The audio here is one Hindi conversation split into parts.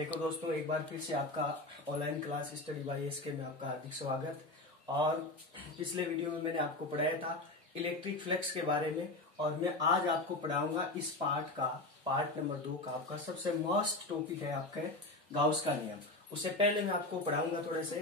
देखो दोस्तों, एक बार फिर से आपका online class study by SK में आपका हार्दिक स्वागत। और पिछले वीडियो में मैंने आपको पढ़ाया था इलेक्ट्रिक फ्लक्स के बारे में, और मैं आज आपको पढ़ाऊंगा इस पार्ट नंबर 2 का। आपका सबसे मस्ट टॉपिक है आपका गाउस का नियम। उससे पहले मैं आपको पढ़ाऊंगा थोड़े से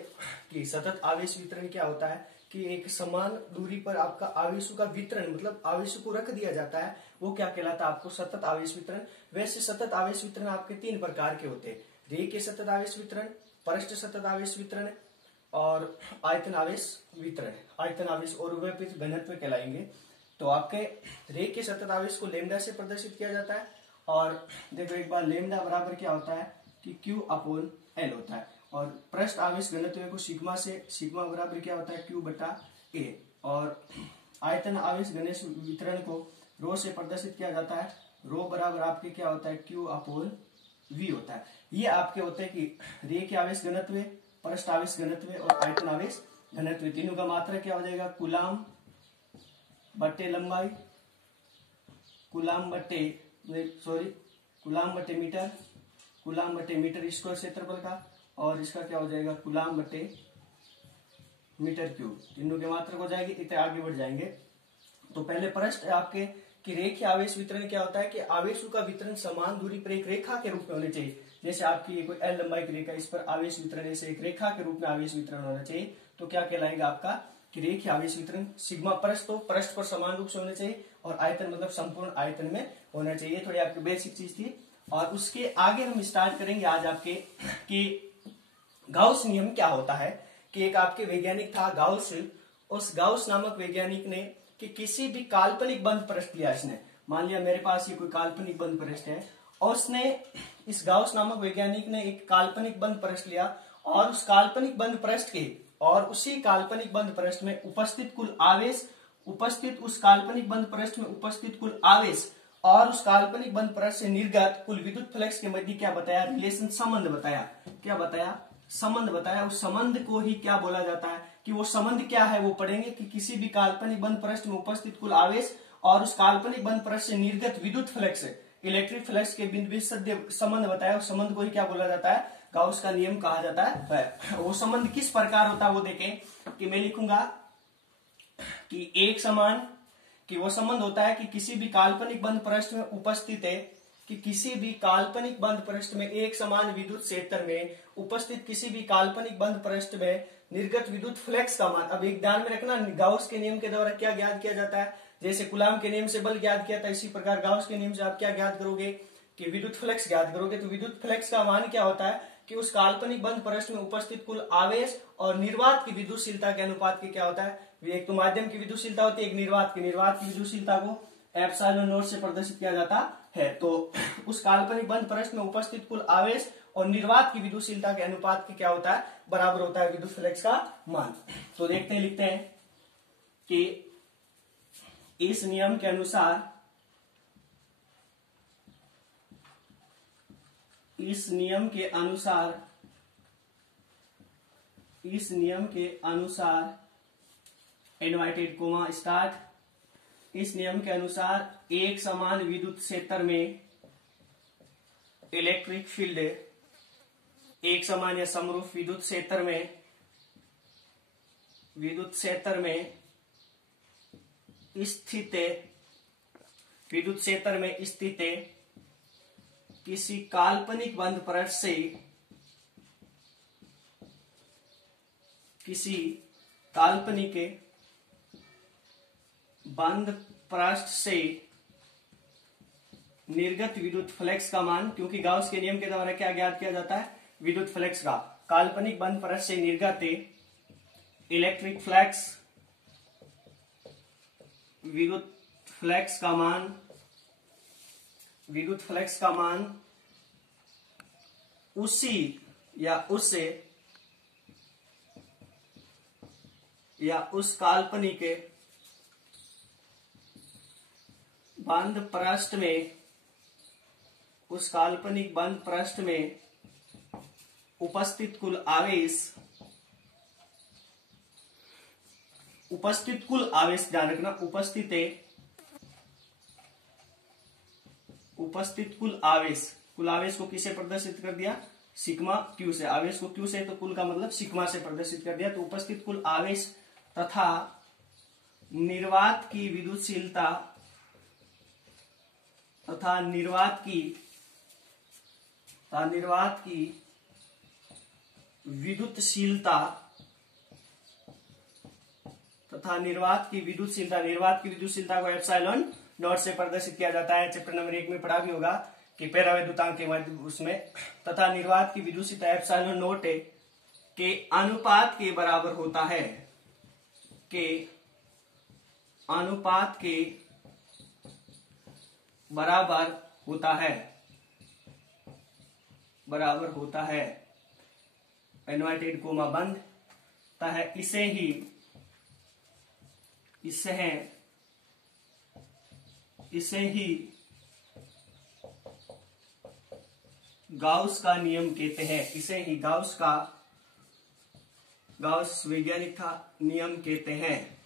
कि सतत आवेश वितरण क्या होता है, कि एक समान दूरी पर आपका आवेशों का वितरण, मतलब आवेशों को रख दिया जाता है, वो क्या कहलाता है आपको सतत आवेश वितरण। वैसे सतत आवेश वितरण आपके 3 प्रकार के होते हैं: रेखीय सतत आवेश वितरण, पृष्ठ सतत आवेश वितरण और आयतन आवेश वितरण। आयतन आवेश और उभयपृष्ठ घनत्व कहलाएंगे। तो आपके रेखीय सतत आवेश को लेमडा से प्रदर्शित किया जाता है। और देखो एक बार लेमडा बराबर क्या होता है कि Q अपॉन L होता है। और पृष्ठ आवेश घनत्व को सिग्मा से, सिग्मा बराबर क्या होता है Q बटा A। और आयतन आवेश घनत्व वितरण को रो से प्रदर्शित किया जाता है। रो बराबर आपके क्या होता है Q अपॉन V होता है। ये आपके होते हैं कि रेखीय आवेश घनत्व, पृष्ठ आवेश घनत्व और आयतन आवेश घनत्व, तीनों का मात्रा क्या हो जाएगा कूलाम बट्टे लंबाई, कूलाम बट्टे मीटर, कूलाम बट्टे मीटर स्क्वायर क्षेत्रफल का, और इसका क्या हो जाएगा कूलाम बट्टे मीटर क्यूब। तीनों के मात्रक हो जाएगी। इतने आगे बढ़ जाएंगे। तो पहले पृष्ठ आपके कि रेखीय आवेश वितरण क्या होता है कि आवेशों का वितरण समान दूरी पर एक रेखा के रूप में होने चाहिए। जैसे आपकी कोई एल लंबाई की रेखा, इस पर आवेश वितरण ऐसे एक रेखा के रूप में आवेश वितरण होना चाहिए। तो क्या कहलाएगा आपका कि रेखीय आवेश वितरण। सिग्मा पृष्ठ, तो पृष्ठ पर समान रूप से होने चाहिए, और आयतन मतलब संपूर्ण आयतन में होना चाहिए। थोड़ी आपकी बेसिक चीज थी। और उसके आगे हम स्टार्ट करेंगे आज आपके कि गाउस नियम क्या होता है। कि एक आपके वैज्ञानिक था गाउस। उस गाउस नामक वैज्ञानिक ने कि किसी भी काल्पनिक बंद पृष्ठ लिया इसने। मान लिया मेरे पास ये कोई काल्पनिक बंद पृष्ठ है, और उसने इस गाउस नामक वैज्ञानिक ने एक काल्पनिक बंद पृष्ठ लिया, और उस काल्पनिक बंद पृष्ठ के और उसी काल्पनिक बंद पृष्ठ में उपस्थित कुल आवेश, उस काल्पनिक बंद पृष्ठ में उपस्थित कुल आवेश और उस काल्पनिक बंद पृष्ठ से निर्गत कुल विद्युत फ्लक्स के मध्य क्या बताया, रिलेशन, संबंध बताया। क्या बताया? संबंध बताया। उस संबंध को ही क्या बोला जाता है कि वो संबंध क्या है वो पढ़ेंगे कि किसी भी काल्पनिक बंद पृष्ठ में उपस्थित कुल आवेश और उस काल्पनिक बंद पृष्ठ से निर्गत विद्युत फ्लक्स, इलेक्ट्रिक फ्लक्स के बिंदु संबंध बताया। उस संबंध को ही क्या बोला जाता है, गाउस का नियम कहा जाता है। वो संबंध किस प्रकार होता है वो देखें। कि मैं लिखूंगा कि एक समान, कि वो संबंध होता है कि किसी भी काल्पनिक बंद पृष्ठ में उपस्थित है, कि किसी भी काल्पनिक बंद पृष्ठ में एक समान विद्युत क्षेत्र में उपस्थित किसी भी काल्पनिक बंद पृष्ठ में निर्गत विद्युत फ्लक्स का मान। अब एक ध्यान में रखना, गाउस के नियम के द्वारा क्या ज्ञात किया जाता है। जैसे कूलाम के नियम से बल ज्ञात किया था, इसी प्रकार गाउस के नियम से आप क्या ज्ञात करोगे कि विद्युत फ्लक्स ज्ञात करोगे। तो विद्युत फ्लक्स का मान क्या होता है कि उस काल्पनिक बंद पृष्ठ में उपस्थित कुल आवेश और निर्वात की विद्युतशीलता के अनुपात के क्या होता है। एक तो माध्यम की विद्युतशीलता होती है, एक निर्वात की विद्युतशीलता को एप्सिलॉन नॉट से प्रदर्शित किया जाता है। तो उस काल्पनिक बंद पृष्ठ में उपस्थित कुल आवेश और निर्वात की विद्युतशीलता के अनुपात के क्या होता है, बराबर होता है विद्युत फ्लक्स का मान। तो देखते हैं, लिखते हैं कि इस नियम के अनुसार, इस नियम के अनुसार इनवर्टेड कोमा स्टार्ट, इस नियम के अनुसार एक समान विद्युत क्षेत्र में इलेक्ट्रिक फील्ड, एक समान या समरूप विद्युत क्षेत्र में स्थित किसी काल्पनिक बंद पृष्ठ से, किसी काल्पनिक बंद पृष्ठ से निर्गत विद्युत फ्लक्स का मान, क्योंकि गाउस के नियम के द्वारा क्या ज्ञात किया जाता है, विद्युत फ्लक्स का। काल्पनिक बंद पृष्ठ से निर्गत इलेक्ट्रिक फ्लक्स, विद्युत फ्लक्स का मान उसी या उस काल्पनिक बंद पृष्ठ में, उस काल्पनिक बंद पृष्ठ में उपस्थित कुल आवेश, उपस्थित कुल आवेश, ध्यान रखना, उपस्थित कुल आवेश, कुल आवेश को किसे प्रदर्शित कर दिया, सिग्मा क्यू से, आवेश को क्यू से तो कुल का मतलब सिग्मा से प्रदर्शित कर दिया। तो उपस्थित कुल आवेश तथा निर्वात की विद्युतशीलता तथा निर्वात की विद्युतशीलता निर्वात की विद्युतशीलता को एप्सिलॉन नॉट से प्रदर्शित किया जाता है। चैप्टर नंबर 1 में पढ़ा भी होगा कि पैरावैद्युतांक के मध्य उसमें, तथा निर्वात की विद्युतशीलता एप्सिलॉन नॉट के अनुपात के बराबर होता है, के अनुपात के बराबर होता है इनवर्टेड कोमा बंद। इसे ही गाउस का नियम कहते हैं। इसे ही गाउस वैज्ञानिक का नियम कहते हैं।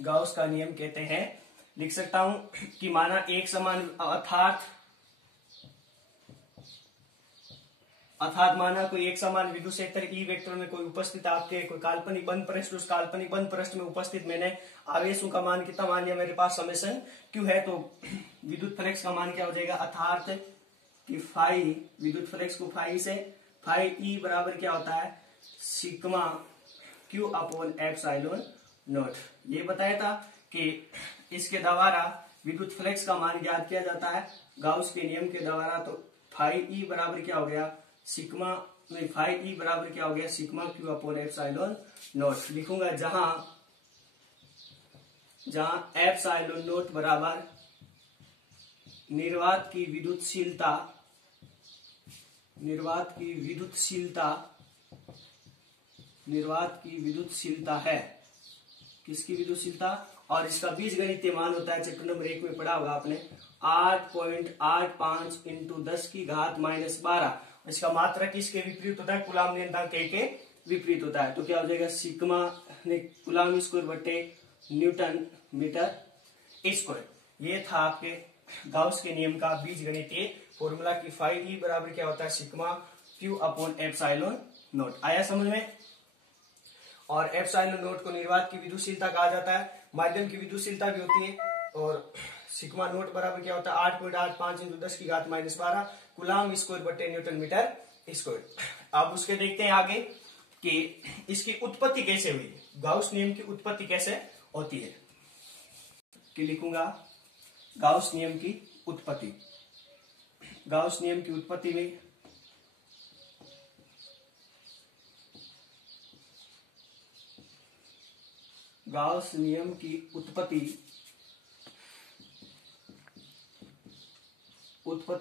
गाउस का नियम कहते हैं। लिख सकता हूं कि माना एक समान अर्थात माना कोई एक समान विद्युत क्षेत्र ई वेक्टर में कोई उपस्थित आपके कोई काल्पनिक बंद पृष्ठ, उस काल्पनिक बंद पृष्ठ में उपस्थित मैंने आवेशों का मान कितना मान लिया मेरे पास समेशन क्यू है, तो विद्युत फ्लक्स का मान क्या हो जाएगा, अर्थात कि फाई विद्युत फ्लक्स को फाई से फाई ई बराबर क्या होता है sigma Q upon epsilon not. ये बताया था कि इसके द्वारा विद्युत फ्लक्स का मान ज्ञात किया जाता है गाउस के नियम के द्वारा। तो फाई ई बराबर क्या हो गया सिग्मा में फाई ई बराबर क्या हो गया sigma Q upon epsilon not. लिखूंगा जहां एप्सिलॉन नॉट बराबर निर्वात की विद्युतशीलता है। किसकी विद्युतशीलता, और इसका बीजगणितीय मान होता है चैप्टर नंबर 1 में पढ़ा होगा आपने 8.85 × 10⁻12। इसका मात्रक किसके विपरीत होता है, कूलाम नियतांक के विपरीत होता है। तो क्या हो जाएगा सिग्मा कूलाम स्क्वायर बटे न्यूटन मीटर स्क्वायर। ये था आपके गाउस के नियम का बीजगणितीय फॉर्मूला की फाई ई बराबर क्या होता है sigma Q upon epsilon not. आया समझ में। और एप्सिलॉन नॉट को निर्वात की विद्युतशीलता कहा जाता है, माध्यम की विद्युतशीलता भी होती है। और सिग्मा नॉट बराबर क्या होता है 8.85 × 10⁻12 कूलाम स्क्वायर बटे न्यूटन मीटर स्क्वायर। अब उसके देखते हैं आगे कि इसकी उत्पत्ति कैसे हुई, गाउस नियम की उत्पत्ति कैसे होती है। कि लिखूंगा गाउस नियम की उत्पत्ति। गाउस नियम की उत्पत्ति में गाउस नियम की उत्पत्ति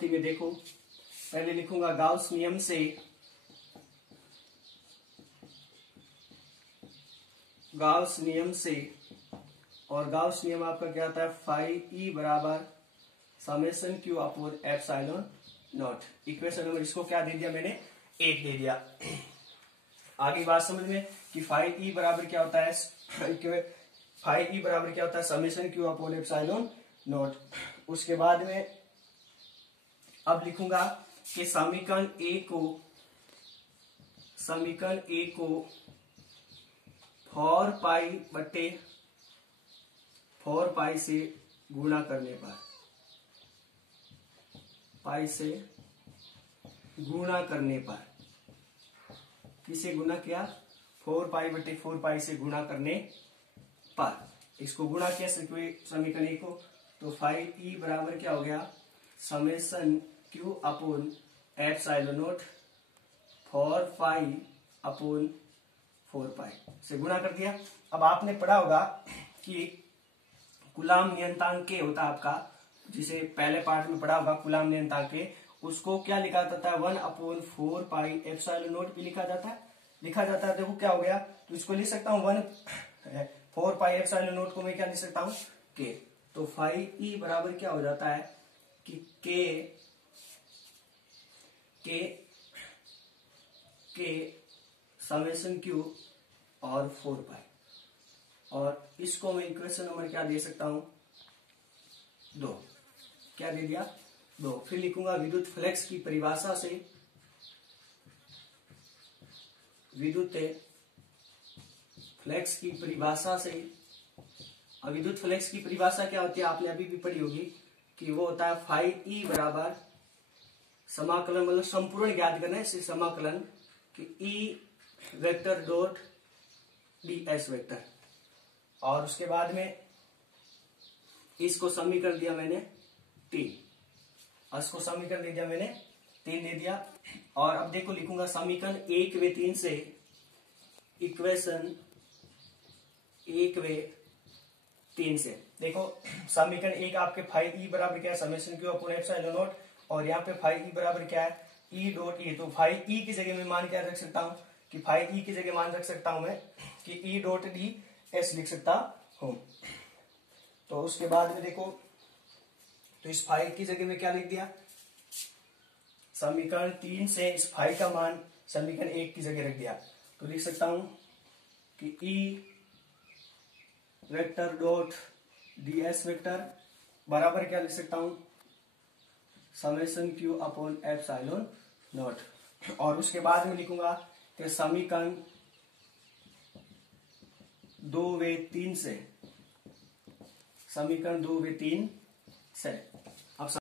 में देखो, पहले लिखूंगा गाउस नियम से और गाउस नियम आपका क्या होता है फाई ई बराबर summation Q upon epsilon not. Equation number इसको क्या दे दिया मैंने 1 दे दिया। आगे बात समझ में कि फाई ई बराबर क्या होता है summation Q upon epsilon not. उसके बाद में अब लिखूंगा कि समीकरण ए को 4 पाई से गुणा करने पर किसे गुणा किया 4 पाई बटे 4 पाई से गुणा करने पर, इसको गुणा किया समीकरण ए को, तो फाई ई बराबर क्या हो गया summation Q upon epsilon not 4 pi upon 4 पाई से गुणा कर दिया। अब आपने पढ़ा होगा कि कूलाम नियतांक के होता आपका, जिसे पहले पार्ट में पढ़ा होगा कूलाम नियतांक के, उसको क्या लिखा जाता है 1/4 पाई एप्सिलॉन नॉट भी लिखा जाता है। देखो क्या हो गया, तो इसको लिख सकता हूँ 1/4 पाई एप्सिलॉन नॉट को मैं क्या लिख सकता हूँ के। तो फाई ई बराबर क्या हो जाता है कि के समेशन क्यू और 4 पाई, और इसको मैं इक्वेशन नंबर क्या दे सकता हूं 2। क्या दे दिया 2। फिर लिखूंगा विद्युत फ्लक्स की परिभाषा से, विद्युत फ्लक्स की परिभाषा से। और विद्युत फ्लक्स की परिभाषा क्या होती है, आपने अभी भी पढ़ी होगी कि वो होता है फाई ई बराबर समाकलन, मतलब संपूर्ण ज्ञात करना है, इसे समाकलन कि E vector dot D S vector. और उसके बाद में इसको समीकरण दिया मैंने 3, और इसको समीकरण दे दिया मैंने 3 दे दिया। और अब देखो लिखूंगा समीकरण 1 व 3 से, इक्वेशन 1 व 3 से। देखो समीकरण 1 आपके फाई ई बराबर क्या है, summation Q upon epsilon not, और यहाँ पे फाई ई बराबर क्या है, ई डॉट ई। तो फाई ई की जगह मैं मान क्या रख सकता हूँ कि फाई ई की जगह मान रख सकता हूं मैं कि ई डॉट डी एस लिख सकता हूं। तो उसके बाद में देखो, तो इस फाई की जगह में क्या लिख दिया, समीकरण 3 से इस फाई का मान समीकरण 1 की जगह रख दिया। तो लिख सकता हूं कि E vector dot D S vector बराबर क्या लिख सकता हूं, summation Q upon epsilon not. और उसके बाद में लिखूंगा कि समीकरण 2 व 3 से, समीकरण 2 व 3 से